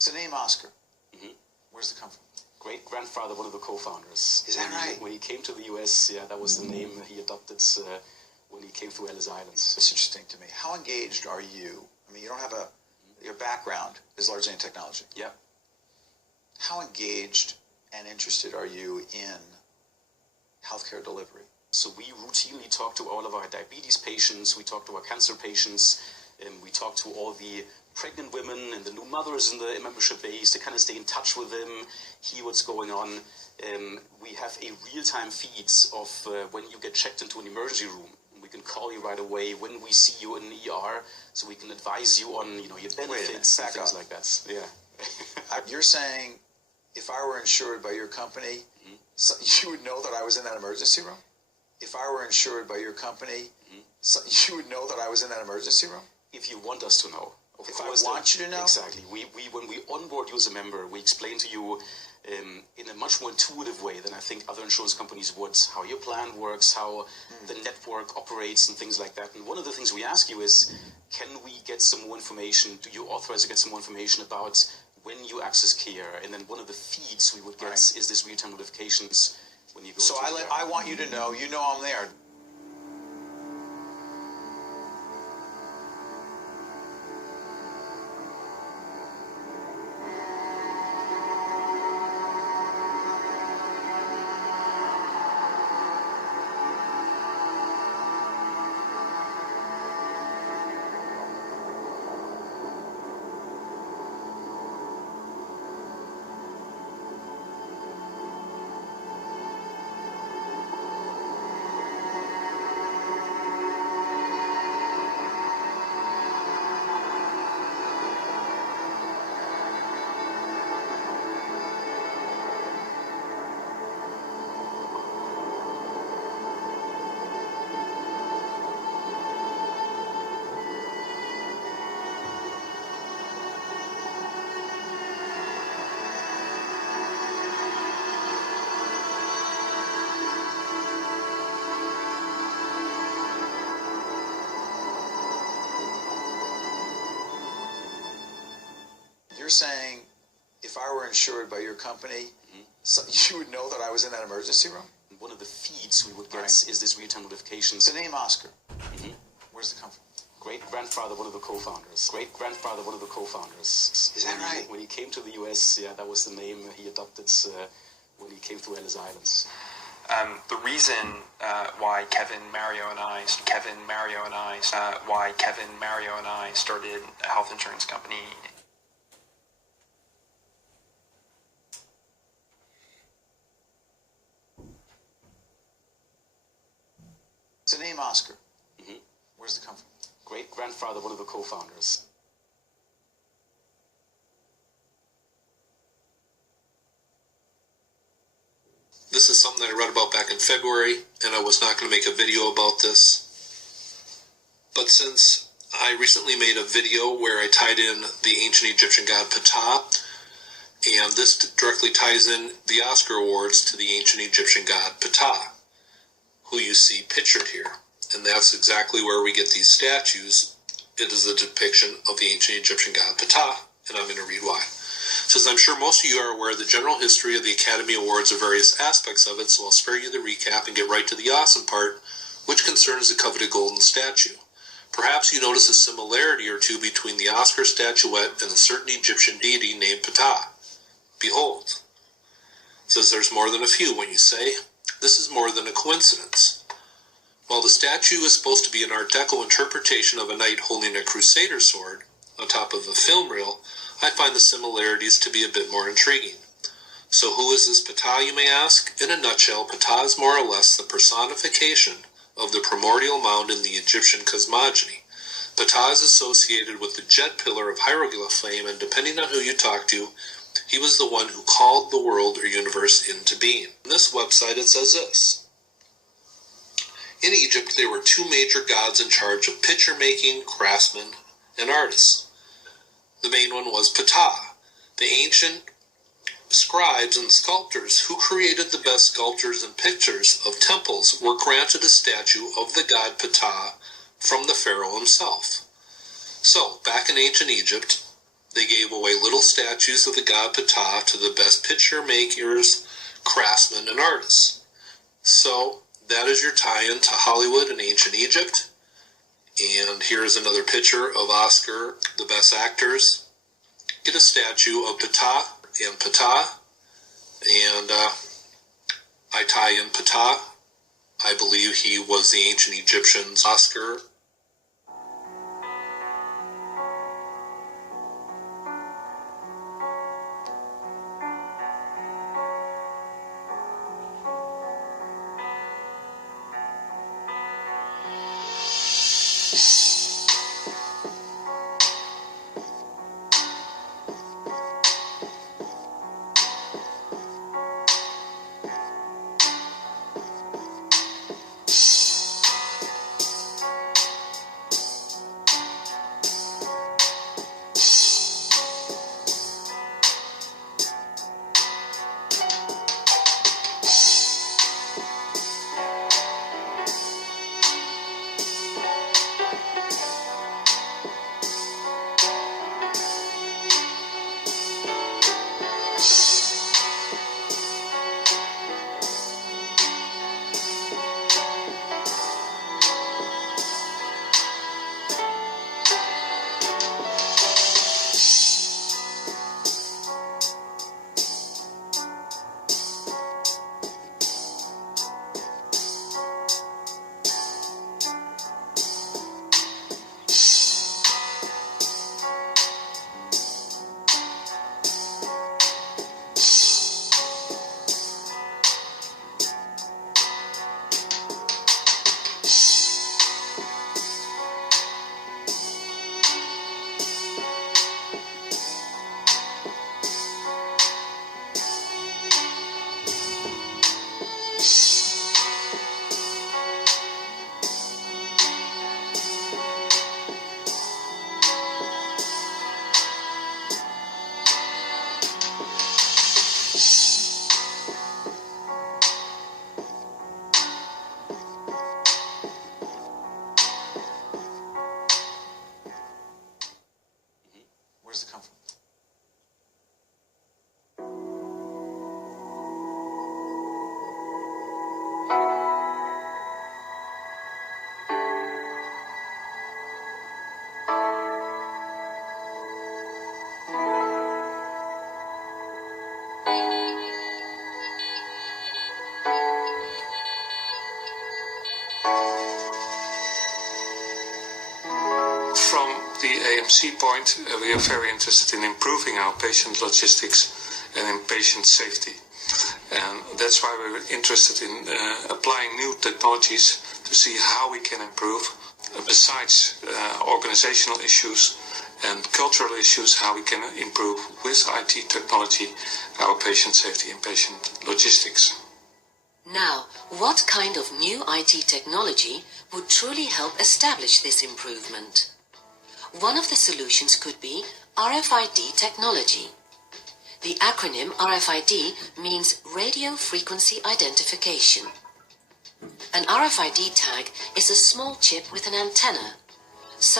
So name Oscar. Mm-hmm. Where's the come from? Great-grandfather, one of the co-founders. Is that right? When he came to the US, yeah, that was the name he adopted when he came through Ellis Islands. It's interesting to me. How engaged are you? I mean, you don't have your background is largely in technology. Yeah. How engaged and interested are you in healthcare delivery? So we routinely talk to all of our diabetes patients, we talk to our cancer patients, and we talk to all the pregnant women and the new mothers in the membership base to kind of stay in touch with them, hear what's going on. We have a real-time feeds of when you get checked into an emergency room. We can call you right away when we see you in an ER, so we can advise you on your benefits and things like that. Yeah. You're saying if I were insured by your company, so you would know that I was in that emergency room? If I were insured by your company, so you would know that I was in that emergency room? If you want us to know. If I want you to know? Exactly. When we onboard you as a member, we explain to you in a much more intuitive way than I think other insurance companies would, how your plan works, how the network operates and things like that. And one of the things we ask you is, can we get some more information? Do you authorize to get some more information about when you access care? And then one of the feeds we would get is this real-time notifications when you go so I want you to know, I'm there. You're saying if I were insured by your company, so you would know that I was in that emergency room? One of the feeds we would get is this real-time notifications. So name Oscar. Where's the come from? Great-grandfather, one of the co-founders. Great-grandfather, one of the co-founders. Is that right? When he came to the US, yeah, that was the name he adopted when he came through Ellis Islands. The reason why Kevin, Mario, and I started a health insurance company. So name Oscar. Where's the come from? Great-grandfather, one of the co-founders. This is something I read about back in February, and I was not going to make a video about this. But since I recently made a video where I tied in the ancient Egyptian god Ptah, and this directly ties in the Oscar Awards to the ancient Egyptian god Ptah, who you see pictured here. And that's exactly where we get these statues. It is a depiction of the ancient Egyptian god Ptah, and I'm going to read why. Since I'm sure most of you are aware of the general history of the Academy Awards or various aspects of it, so I'll spare you the recap and get right to the awesome part, which concerns the coveted golden statue. Perhaps you notice a similarity or two between the Oscar statuette and a certain Egyptian deity named Ptah. Behold. It says there's more than a few when you say, this is more than a coincidence. While the statue is supposed to be an Art Deco interpretation of a knight holding a crusader sword on top of a film reel, I find the similarities to be a bit more intriguing. So who is this Ptah, you may ask? In a nutshell, Ptah is more or less the personification of the primordial mound in the Egyptian cosmogony. Ptah is associated with the jet pillar of hieroglyph fame, and depending on who you talk to, he was the one who called the world or universe into being. On this website it says this. In Egypt there were two major gods in charge of picture making, craftsmen, and artists. The main one was Ptah. The ancient scribes and sculptors who created the best sculptures and pictures of temples were granted a statue of the god Ptah from the pharaoh himself. So, back in ancient Egypt, they gave away little built statues of the god Ptah to the best picture makers, craftsmen, and artists. So that is your tie-in to Hollywood and ancient Egypt. And here's another picture of Oscar, the best actors. Get a statue of Ptah and Ptah, and I tie in Ptah. I believe he was the ancient Egyptians' Oscar. Where's it come from? From the AMC point, we are very interested in improving our patient logistics and in patient safety. And that's why we're interested in applying new technologies to see how we can improve, besides organizational issues and cultural issues, how we can improve with IT technology our patient safety and patient logistics. Now, what kind of new IT technology would truly help establish this improvement? One of the solutions could be RFID technology. The acronym RFID means Radio Frequency Identification. An RFID tag is a small chip with an antenna. So